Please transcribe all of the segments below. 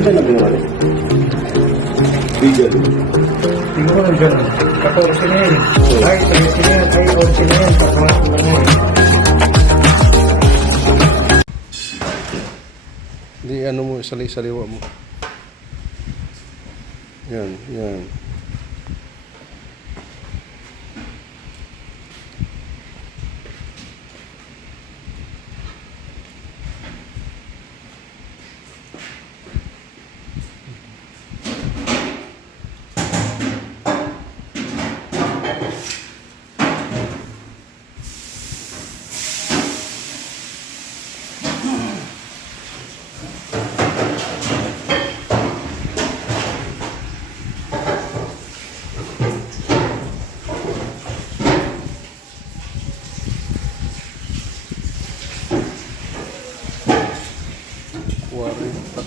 Nandiyan na ginawa rin. Legal. Siguro dyan. 14 na yun. Ay, 13 na yan. Ay, 11 na yan. Papangat na nga. Hindi, ano mo, saliwa mo. Yan, yan.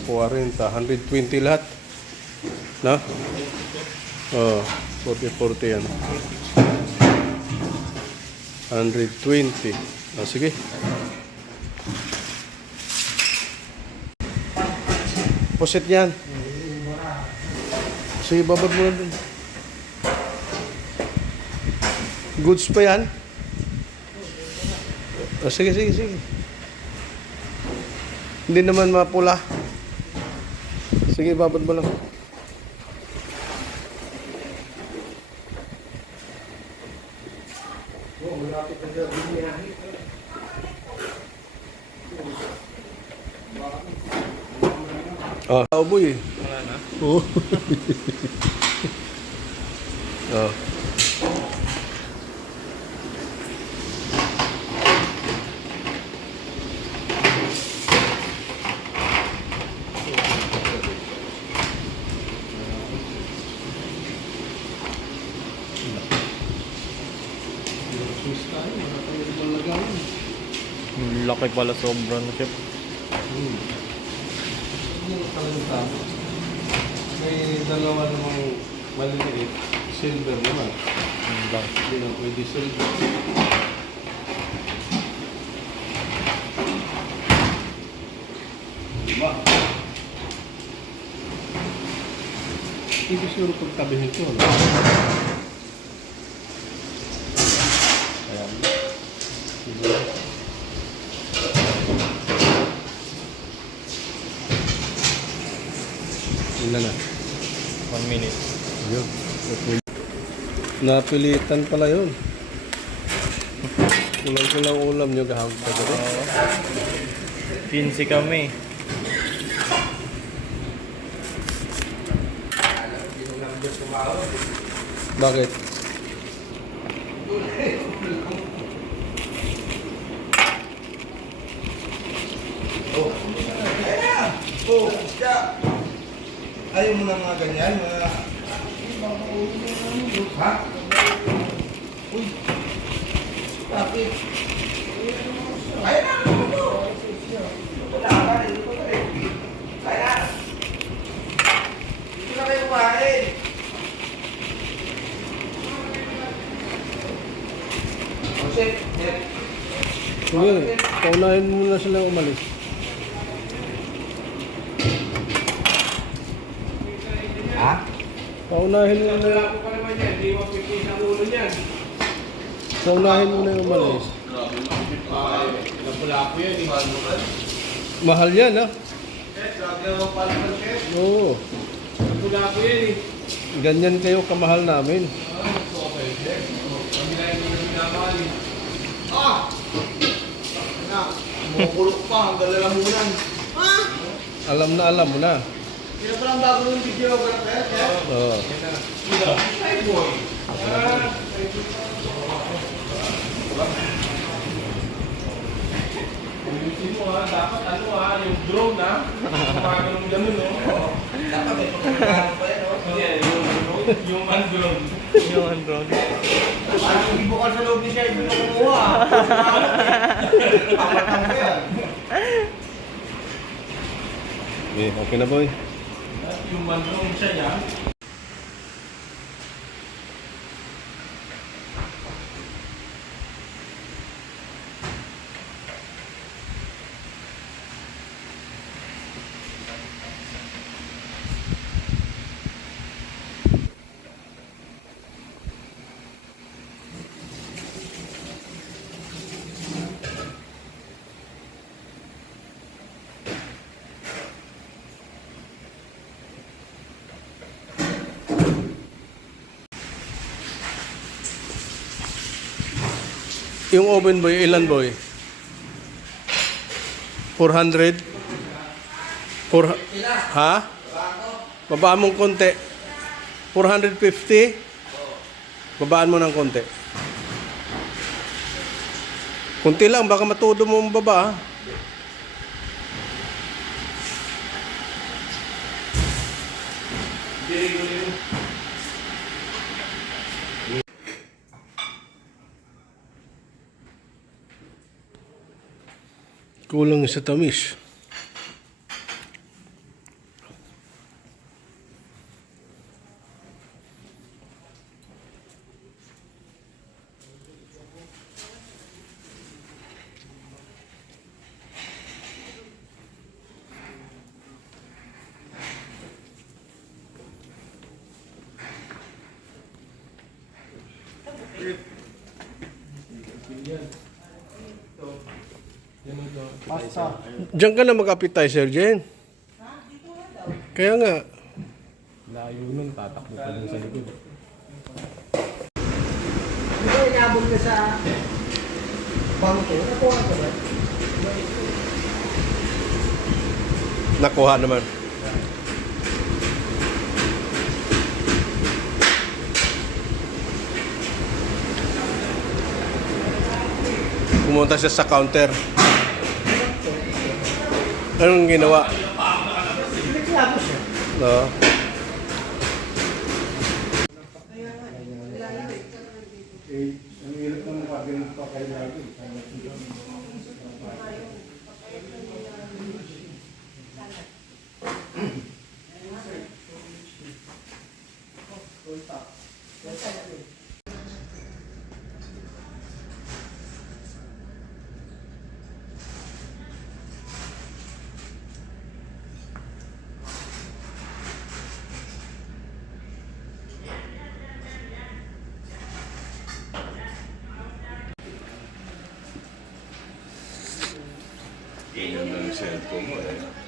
Kuwarenta, 120 lahat. No? Oh, 40 yan. 120. Oh, sige. Poset yan. Sige, babad mo na dun. Goods pa yan? Oh, sige. Hindi naman mapula. Sige, babad mo lang. Oh, boy. Wala na. Oh. Oh. Laki pala sobra na siya. May dalawa namang maliliit. Silver naman. Hindi na pwede silver. Diba? Hindi siguro pagtabihin ko. No? Ayan. Diba? Ilan na? 1 minute. Yun. Napilitan pala yun. Kulang ulam nyo gahawag pa ko. 15 kami. Bakit? Oh, isda. Ayaw mo na mga ganyan, mga... Ha? Uy. Bakit? Ayaw na, ano mo? Wala ka, dito ko na eh. Kaya na. Dito na kayo kumain. Oh, chef. Sige, paunahin mo na sila umalis. Ha? Paunahin mo na. Paunahin mo na yung umalis. Mahal yan, ha? Oo. Ganyan kayo kamahal namin. Ah! Mumukulok pa, hanggang lalamunan. Ha? Alam mo na. Sino pa lang bago ng video ko na kaya? Oo. Ay boy. Ayusin mo ha, dapat ano ha, yung drone ha, kumagal ng gano'n no? Dapat may pagkakaroon pa yan, no? Yeah, yung drone. Yung Android. Parang hindi bukal sa loob ni siya, hindi na kumuha. Papatang ko yan. Okay na, boy. At yung drone siya yan, Yung oven boy, ilan boy? 400? Ha? Babaan mong konti. 450? Babaan mo ng konti. Kunti lang, baka matudo mo ang baba. Kulang sa tamis. Pasta. Diyan ka na mag-appetizer, Jen. Kaya nga. Layo nun, tatakbo pa dun sa likod. Di ba inabot ka sa bangko? Nakuha ka ba? Nakuha naman. Pumunta siya sa counter. Anong ginawa? Nagklabo siya. No? Ang hirap na mukha, ganun pa kayo lagi.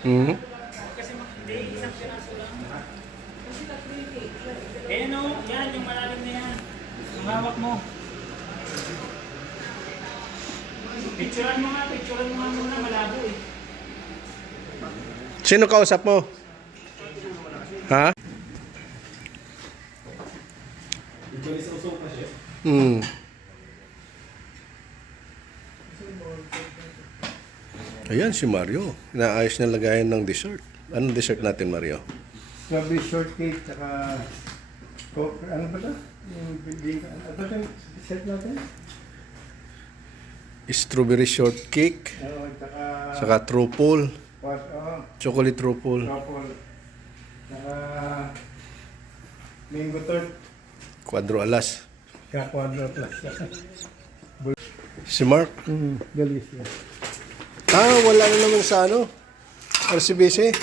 Hmm? Eh no, yan, yung malalim na yan. Ang hawak mo. Picturean mo nga muna, malabo eh. Sino kausap mo? Ha? Hmm. Ayan si Mario. Inaayos niya lagayan ng dessert. Anong dessert natin, Mario? Strawberry shortcake, tsaka... Ano ba ito? Yung bigay ka... Ano ba ito? Set natin? Strawberry shortcake, Oo, tsaka... saka truffle, Oo, chocolate truffle, truffle. Tsaka... Mango tart. quadro alas. Kakwadro plus. Si Mark? Galis yan. Wala na naman sa ano? RCBC?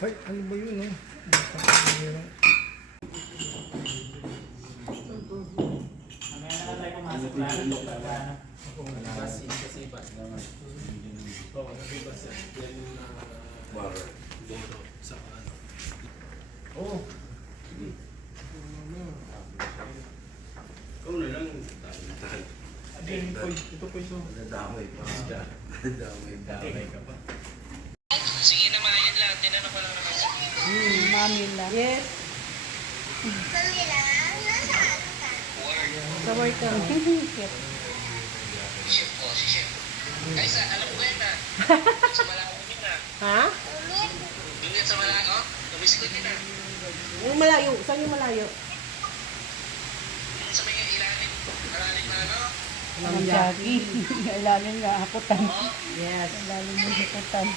Ay, ano ba yun eh? Mamaya na tayo pumasok lang. Yes. Sa work kami. Kaisa, alam ko yan na. Sa Malako yun na. Ha? Yung yan sa Malako, tumisikot yun na. Yung malayo. Saan yung malayo? Yung sa may ilalim, malalim na ano. Ang Jackie. Ilalim na hakutan. Yes. Ilalim na hakutan.